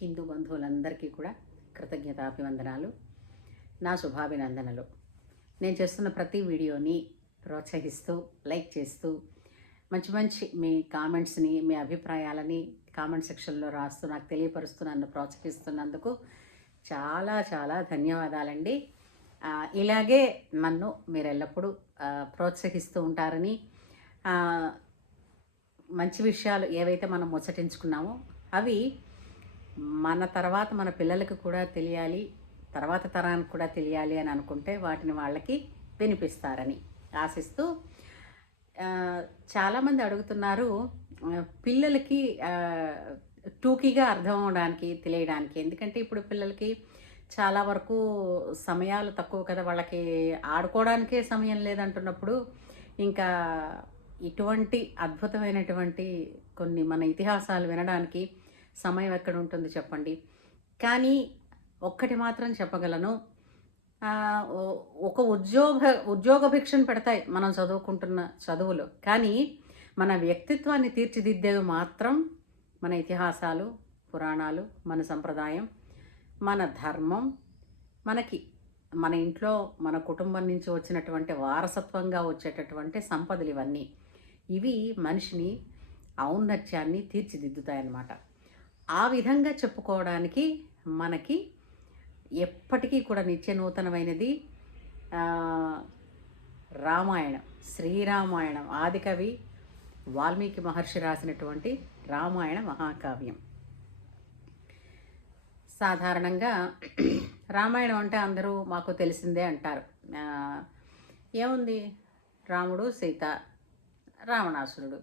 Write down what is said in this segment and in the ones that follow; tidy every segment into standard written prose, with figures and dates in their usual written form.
హిందూ బంధువులందరికీ కూడా కృతజ్ఞతాభివందనాలు, నా శుభాభినందనలు. నేను చేస్తున్న ప్రతి వీడియోని ప్రోత్సహిస్తూ, లైక్ చేస్తూ, మంచి మంచి మీ కామెంట్స్ని, మీ అభిప్రాయాలని కామెంట్ సెక్షన్లో రాస్తూ నాకు తెలియపరుస్తూ నన్ను ప్రోత్సహిస్తున్నందుకు చాలా చాలా ధన్యవాదాలండి. ఇలాగే నన్ను మీరు ఎల్లప్పుడూ ప్రోత్సహిస్తూ ఉంటారని, మంచి విషయాలు ఏవైతే మనం ముచ్చటించుకున్నామో అవి మన తర్వాత మన పిల్లలకు కూడా తెలియాలి, తర్వాత తరానికి కూడా తెలియాలి అని అనుకుంటే వాటిని వాళ్ళకి వినిపిస్తారని ఆశిస్తూ, చాలామంది అడుగుతున్నారు పిల్లలకి టూకీగా అర్థం అవడానికి, తెలియడానికి. ఎందుకంటే ఇప్పుడు పిల్లలకి చాలా వరకు సమయాలు తక్కువ కదా, వాళ్ళకి ఆడుకోవడానికే సమయం లేదంటున్నప్పుడు ఇంకా ఇటువంటి అద్భుతమైనటువంటి కొన్ని మన ఇతిహాసాలు వినడానికి సమయం ఎక్కడ ఉంటుంది చెప్పండి. కానీ ఒక్కటి మాత్రం చెప్పగలను, ఒక ఉద్యోగ భిక్షను పెడతాయి మనం చదువుకుంటున్న చదువులు, కానీ మన వ్యక్తిత్వాన్ని తీర్చిదిద్దేవి మాత్రం మన ఇతిహాసాలు, పురాణాలు, మన సంప్రదాయం, మన ధర్మం, మన ఇంట్లో మన కుటుంబం నుంచి వచ్చినటువంటి వారసత్వంగా వచ్చేటటువంటి సంపదలు ఇవి మనిషిని ఔన్నత్యాన్ని తీర్చిదిద్దుతాయన్నమాట. ఆ విధంగా చెప్పుకోవడానికి మనకి ఎప్పటికీ కూడా నిత్య నూతనమైనది రామాయణం, శ్రీరామాయణం. ఆదికవి వాల్మీకి మహర్షి రాసినటువంటి రామాయణ మహాకావ్యం. సాధారణంగా రామాయణం అంటే అందరూ మాకు తెలిసిందే అంటారు. ఏముంది, రాముడు, సీత, రావణాసురుడు,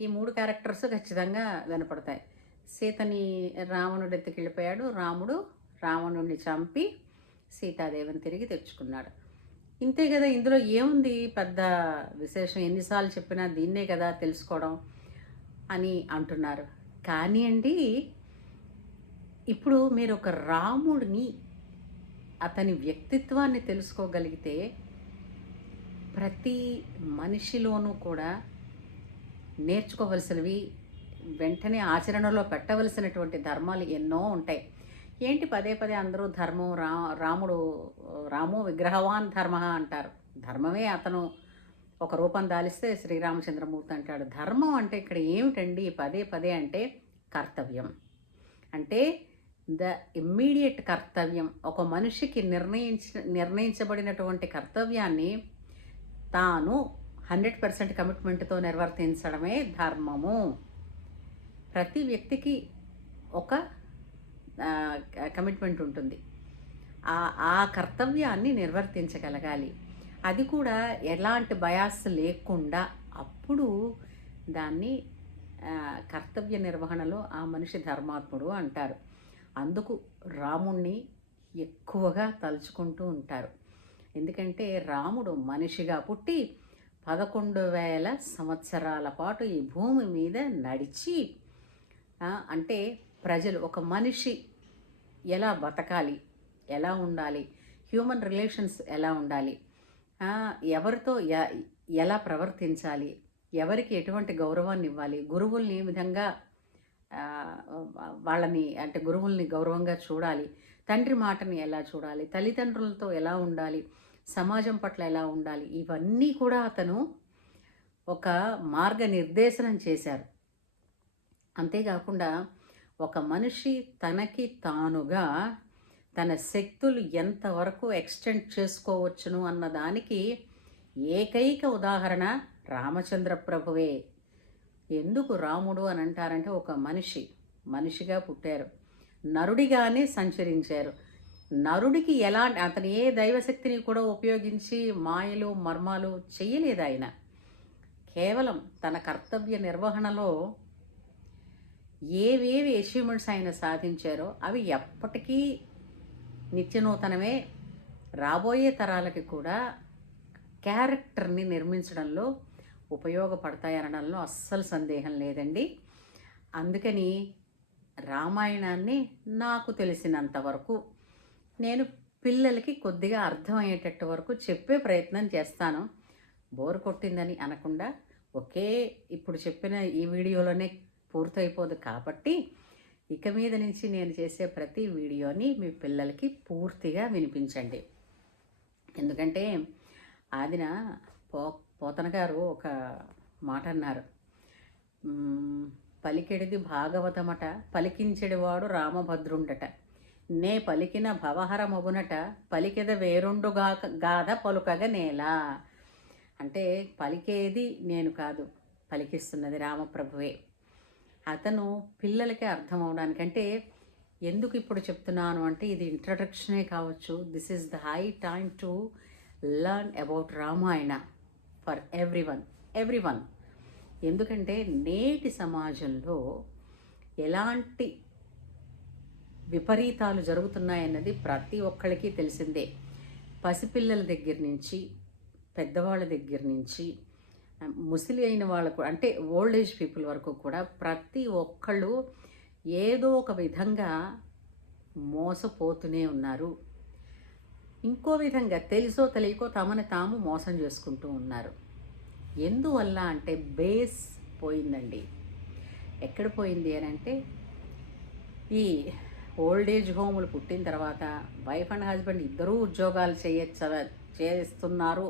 ఈ 3 క్యారెక్టర్స్ ఖచ్చితంగా వినపడతాయి. సీతని రావణుడు ఎత్తుకెళ్ళిపోయాడు, రాముడు రావణుడిని చంపి సీతాదేవిని తిరిగి తెచ్చుకున్నాడు. ఇంతే కదా, ఇందులో ఏముంది పెద్ద విశేషం, ఎన్నిసార్లు చెప్పినా దీన్నే కదా తెలుసుకోవడం అని అంటున్నారు. కానీ అండి, ఇప్పుడు మీరు ఒక రాముడిని, అతని వ్యక్తిత్వాన్ని తెలుసుకోగలిగితే ప్రతి మనిషిలోనూ కూడా నేర్చుకోవలసినవి, వెంటనే ఆచరణలో పెట్టవలసినటువంటి ధర్మాలు ఎన్నో ఉంటాయి. ఏంటి పదే పదే అందరూ ధర్మం, రాము విగ్రహవాన్ ధర్మ అంటారు. ధర్మమే అతను ఒక రూపం దాలిస్తే శ్రీరామచంద్రమూర్తి అంటాడు. ధర్మం అంటే ఇక్కడ ఏమిటండి పదే పదే అంటే కర్తవ్యం. అంటే ద ఇమ్మీడియట్ కర్తవ్యం, ఒక మనిషికి నిర్ణయించబడినటువంటి కర్తవ్యాన్ని తాను 100% కమిట్మెంట్తో నిర్వర్తించడమే ధర్మము. ప్రతి వ్యక్తికి ఒక కమిట్మెంట్ ఉంటుంది. ఆ కర్తవ్యాన్ని నిర్వర్తించగలగాలి, అది కూడా ఎలాంటి బయాస్ లేకుండా. అప్పుడు దాన్ని కర్తవ్య నిర్వహణలో ఆ మనిషి ధర్మాత్ముడు అంటారు. అందుకు రాముణ్ణి ఎక్కువగా తలుచుకుంటూ ఉంటారు. ఎందుకంటే రాముడు మనిషిగా పుట్టి 11,000 సంవత్సరాల పాటు ఈ భూమి మీద నడిచి, అంటే ప్రజలు, ఒక మనిషి ఎలా బతకాలి, ఎలా ఉండాలి, హ్యూమన్ రిలేషన్స్ ఎలా ఉండాలి, ఎవరితో ఎలా ప్రవర్తించాలి, ఎవరికి ఎటువంటి గౌరవాన్ని ఇవ్వాలి, గురువుల్ని ఏ విధంగా గురువుల్ని గౌరవంగా చూడాలి, తండ్రి మాటని ఎలా చూడాలి, తల్లిదండ్రులతో ఎలా ఉండాలి, సమాజం పట్ల ఎలా ఉండాలి, ఇవన్నీ కూడా అతను ఒక మార్గనిర్దేశనం చేశారు. అంతేకాకుండా ఒక మనిషి తనకి తానుగా తన శక్తులు ఎంతవరకు ఎక్స్టెండ్ చేసుకోవచ్చును అన్నదానికి ఏకైక ఉదాహరణ రామచంద్ర ప్రభువే. ఎందుకు రాముడు అని అంటారంటే, ఒక మనిషిగా పుట్టారు, నరుడిగానే సంచరించారు. నరుడికి అతను ఏ దైవశక్తిని కూడా ఉపయోగించి మాయలు మర్మాలు చెయ్యలేదు. ఆయన కేవలం తన కర్తవ్య నిర్వహణలో ఏవేవి అచీవ్మెంట్స్ ఆయన సాధించారో అవి ఎప్పటికీ నిత్యనూతనమే. రాబోయే తరాలకి కూడా క్యారెక్టర్ని నిర్మించడంలో ఉపయోగపడతాయనడంలో అస్సలు సందేహం లేదండి. అందుకని రామాయణాన్ని నాకు తెలిసినంత వరకు నేను పిల్లలకి కొద్దిగా అర్థమయ్యేటట్టు వరకు చెప్పే ప్రయత్నం చేస్తాను. బోర్ కొట్టిందని అనకుండా, ఇప్పుడు చెప్పిన ఈ వీడియోలోనే పూర్తయిపోదు కాబట్టి ఇక మీద నుంచి నేను చేసే ప్రతి వీడియోని మీ పిల్లలకి పూర్తిగా వినిపించండి. ఎందుకంటే ఆదిన పోతన గారు ఒక మాట అన్నారు, పలికెడిది భాగవతమట, పలికించెడివాడు రామభద్రుండట, నే పలికిన భవహరమగునట, పలికెద వేరుండుగా గాథ పలుకగ నేల. అంటే పలికేది నేను కాదు, పలికిస్తున్నది రామప్రభువే. అతను పిల్లలకి అర్థం అవడానికి, అంటే ఎందుకు ఇప్పుడు చెప్తున్నాను అంటే ఇది ఇంట్రడక్షనే కావచ్చు. This is the high time to learn about Ramayana for everyone. ఎందుకంటే నేటి సమాజంలో ఎలాంటి విపరీతాలు జరుగుతున్నాయన్నది ప్రతి ఒక్కరికి తెలిసిందే. పసిపిల్లల దగ్గర నుంచి పెద్దవాళ్ళ దగ్గర నుంచి ముసలి అయిన వాళ్ళకు, అంటే ఓల్డ్ ఏజ్ పీపుల్ వరకు కూడా ప్రతి ఒక్కళ్ళు ఏదో ఒక విధంగా మోసపోతూనే ఉన్నారు. ఇంకో విధంగా తెలుసో తెలియకో తమని తాము మోసం చేసుకుంటూ ఉన్నారు. ఎందువల్ల అంటే బేస్ పోయిందండి. ఎక్కడ పోయింది అని అంటే, ఈ ఓల్డ్ ఏజ్ హోములు పుట్టిన తర్వాత వైఫ్ అండ్ హస్బెండ్ ఇద్దరూ ఉద్యోగాలు చేస్తున్నారు,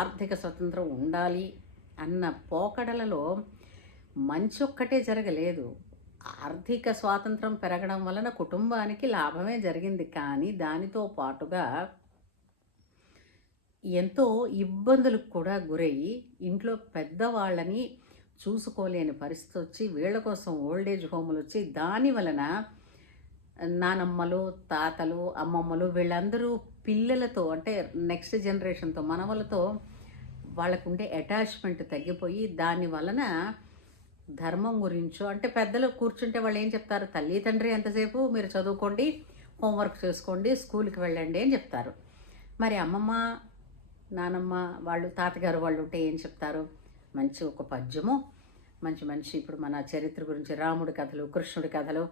ఆర్థిక స్వతంత్రం ఉండాలి అన్న పోకడలలో మంచి ఒక్కటే జరగలేదు. ఆర్థిక స్వాతంత్రం పెరగడం వలన కుటుంబానికి లాభమే జరిగింది. కానీ దానితో పాటుగా ఎంతో ఇబ్బందులకు కూడా గురయ్యి ఇంట్లో పెద్దవాళ్ళని చూసుకోలేని పరిస్థితి వచ్చి, వీళ్ళ కోసం ఓల్డేజ్ హోములు వచ్చి, దాని వలన నానమ్మలు, తాతలు, అమ్మమ్మలు వీళ్ళందరూ పిల్లలతో, అంటే నెక్స్ట్ జనరేషన్తో, మనవలతో వాళ్ళకు ఉండే అటాచ్మెంట్ తగ్గిపోయి, దాని వలన ధర్మం గురించో, అంటే పెద్దలు కూర్చుంటే వాళ్ళు ఏం చెప్తారు, తల్లి తండ్రి ఎంతసేపు మీరు చదువుకోండి, హోంవర్క్ చేసుకోండి, స్కూల్కి వెళ్ళండి అని చెప్తారు. మరి అమ్మమ్మ, నానమ్మ వాళ్ళు, తాతగారు వాళ్ళు ఉంటే ఏం చెప్తారు, మంచి ఒక పద్యము, మంచి ఇప్పుడు మన చరిత్ర గురించి రాముడి కథలు, కృష్ణుడి కథలు,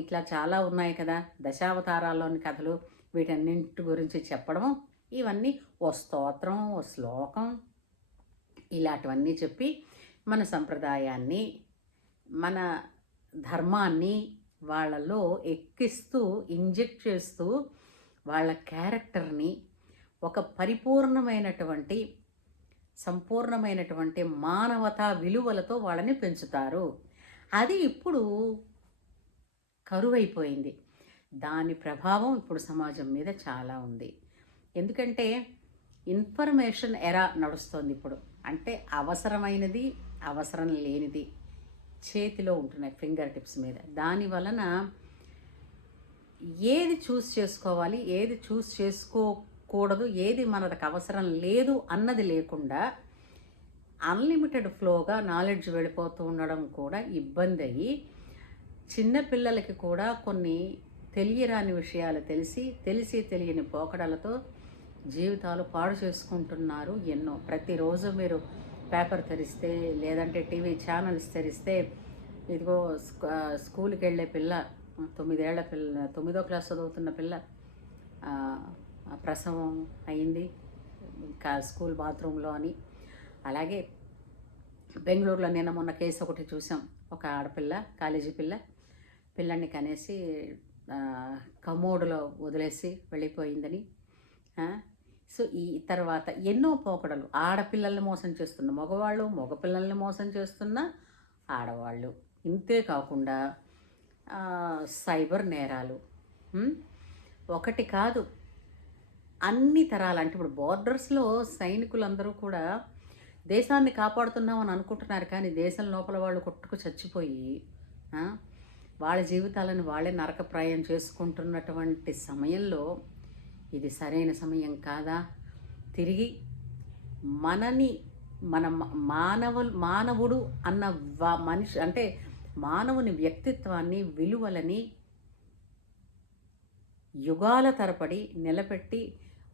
ఇట్లా చాలా ఉన్నాయి కదా, దశావతారాల్లోని కథలు, వీటన్నింటి గురించి చెప్పడము, ఇవన్నీ ఓ స్తోత్రం, ఓ శ్లోకం, ఇలాంటివన్నీ చెప్పి మన సంప్రదాయాన్ని, మన ధర్మాన్ని వాళ్ళలో ఎక్కిస్తూ, ఇంజెక్ట్ చేస్తూ వాళ్ళ క్యారెక్టర్ని ఒక పరిపూర్ణమైనటువంటి, సంపూర్ణమైనటువంటి మానవతా విలువలతో వాళ్ళని పెంచుతారు. అది ఇప్పుడు కరువైపోయింది. దాని ప్రభావం ఇప్పుడు సమాజం మీద చాలా ఉంది. ఎందుకంటే ఇన్ఫర్మేషన్ ఎరా నడుస్తుంది ఇప్పుడు. అంటే అవసరమైనది, అవసరం లేనిది చేతిలో ఉంటున్నాయి, ఫింగర్ టిప్స్ మీద. దాని వలన ఏది చూస్ చేసుకోవాలి, ఏది చూస్ చేసుకోకూడదు, ఏది మనకు అవసరం లేదు అన్నది లేకుండా అన్లిమిటెడ్ ఫ్లోగా నాలెడ్జ్ వెళ్ళిపోతూ ఉండడం కూడా ఇబ్బంది అయ్యి, చిన్నపిల్లలకి కూడా కొన్ని తెలియరాని విషయాలు తెలిసి తెలియని పోకడలతో జీవితాలు పాడు చేసుకుంటున్నారు ఎన్నో. ప్రతిరోజు మీరు పేపర్ తెరిస్తే, లేదంటే టీవీ ఛానల్స్ తెరిస్తే, ఇదిగో స్కూల్కి వెళ్ళే పిల్ల, 9 ఏళ్ల పిల్ల, 9వ క్లాస్ చదువుతున్న పిల్ల ప్రసవం అయింది స్కూల్ బాత్రూంలో అని. అలాగే బెంగళూరులో నిన్న మొన్న కేసు ఒకటి చూసాం. ఒక ఆడపిల్ల, కాలేజీ పిల్లాన్ని కనేసి కమోడులో వదిలేసి వెళ్ళిపోయిందని. సో ఈ తర్వాత ఎన్నో పోకడలు, ఆడపిల్లల్ని మోసం చేస్తున్న మగవాళ్ళు, మగపిల్లల్ని మోసం చేస్తున్న ఆడవాళ్ళు. ఇంతే కాకుండా సైబర్ నేరాలు, ఒకటి కాదు అన్ని తరాలు. అంటే ఇప్పుడు బోర్డర్స్లో సైనికులందరూ కూడా దేశాన్ని కాపాడుతున్నామని అనుకుంటున్నారు, కానీ దేశం లోపల వాళ్ళు కొట్టుకు చచ్చిపోయి వాళ్ళ జీవితాలను వాళ్ళే నరకప్రాయం చేసుకుంటున్నటువంటి సమయంలో ఇది సరైన సమయం కాదా? తిరిగి మన మానవుడు అన్న మనిషి, అంటే మానవుని వ్యక్తిత్వాన్ని, విలువలని యుగాల తరబడి నిలబెట్టి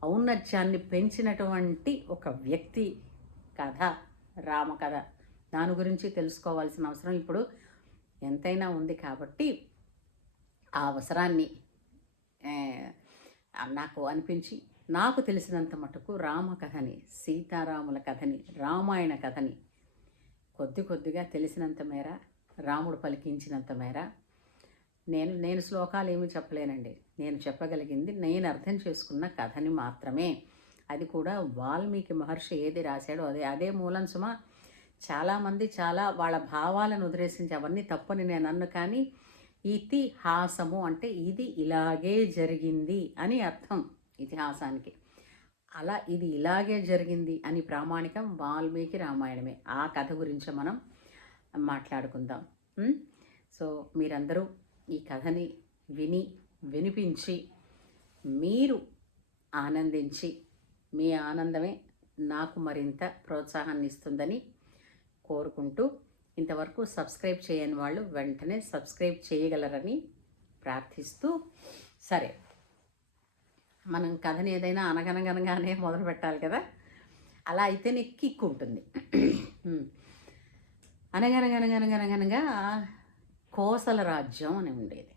ఔన్నత్యాన్ని పెంచినటువంటి ఒక వ్యక్తి కథ రామ కథ. దాని గురించి తెలుసుకోవాల్సిన అవసరం ఇప్పుడు ఎంతైనా ఉంది. కాబట్టి ఆ అవసరాన్ని నాకు అనిపించి, నాకు తెలిసినంత మటుకు రామ కథని, సీతారాముల కథని, రామాయణ కథని కొద్దిగా తెలిసినంత మేర, రాముడు పలికించినంత మేర నేను శ్లోకాలు ఏమీ చెప్పలేనండి. నేను చెప్పగలిగింది నేను అర్థం చేసుకున్న కథని మాత్రమే. అది కూడా వాల్మీకి మహర్షి ఏది రాశాడో అదే మూలం సుమ. చాలామంది చాలా వాళ్ళ భావాలను ఉద్దేశించి అవన్నీ తప్పని నేను అన్ను, కానీ ఇతిహాసము అంటే ఇది ఇలాగే జరిగింది అని అర్థం ఇతిహాసానికి. అలా ఇది ఇలాగే జరిగింది అని ప్రామాణికం వాల్మీకి రామాయణమే. ఆ కథ గురించి మనం మాట్లాడుకుందాం. సో మీరందరూ ఈ కథని వినిపించి మీరు ఆనందించి, మీ ఆనందమే నాకు మరింత ప్రోత్సాహాన్ని ఇస్తుందని కోరుకుంటూ, ఇంతవరకు సబ్స్క్రైబ్ చేయని వాళ్ళు వెంటనే సబ్స్క్రైబ్ చేయగలరని ప్రార్థిస్తూ, సరే మనం కథని ఏదైనా అనగనగనగానే మొదలు పెట్టాలి కదా, అలా అయితేనే కిక్ ఉంటుంది. అనగనగనగనగనగనగా కోసల రాజ్యం అని ఉండేది.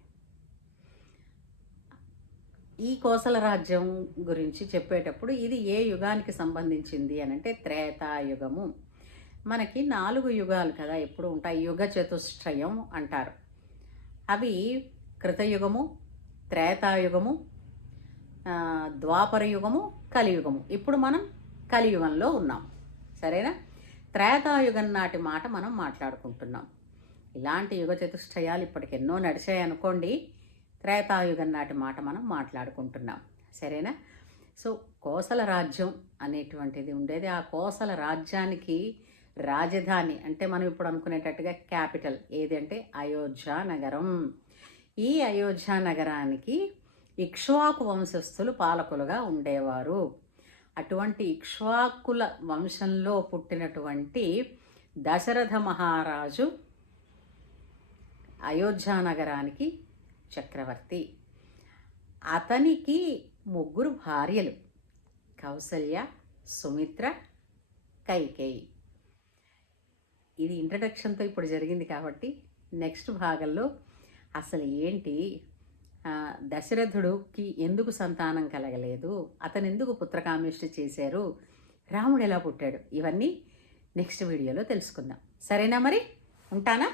ఈ కోసల రాజ్యం గురించి చెప్పేటప్పుడు ఇది ఏ యుగానికి సంబంధించింది అని అంటే త్రేతాయుగము. మనకి 4 యుగాలు కదా ఎప్పుడు ఉంటాయి, యుగ చతుష్టయం అంటారు. అవి కృతయుగము, త్రేతాయుగము, ద్వాపర యుగము, కలియుగము. ఇప్పుడు మనం కలియుగంలో ఉన్నాం, సరేనా? త్రేతాయుగం నాటి మాట మనం మాట్లాడుకుంటున్నాం. ఇలాంటి యుగ చతుష్టయాలు ఇప్పటికెన్నో నడిచాయి అనుకోండి. త్రేతాయుగం నాటి మాట మనం మాట్లాడుకుంటున్నాం, సరేనా? సో కోసల రాజ్యం అనేటువంటిది ఉండేది. ఆ కోసల రాజ్యానికి రాజధాని అంటే మనం ఇప్పుడు అనుకునేటట్టుగా క్యాపిటల్ ఏది అంటే అయోధ్య నగరం. ఈ అయోధ్య నగరానికి ఇక్ష్వాకు వంశస్థులు పాలకులుగా ఉండేవారు. అటువంటి ఇక్ష్వాకుల వంశంలో పుట్టినటువంటి దశరథ మహారాజు అయోధ్య నగరానికి చక్రవర్తి. అతనికి 3 భార్యలు, కౌసల్య, సుమిత్ర, కైకేయి. ఇది ఇంట్రడక్షన్తో ఇప్పుడు జరిగింది కాబట్టి నెక్స్ట్ భాగంలో అసలు ఏంటి, దశరథుడికి ఎందుకు సంతానం కలగలేదు, అతను ఎందుకు పుత్రకామేష్టి చేశారు, రాముడు ఎలా పుట్టాడు, ఇవన్నీ నెక్స్ట్ వీడియోలో తెలుసుకుందాం. సరేనా? మరి ఉంటానా?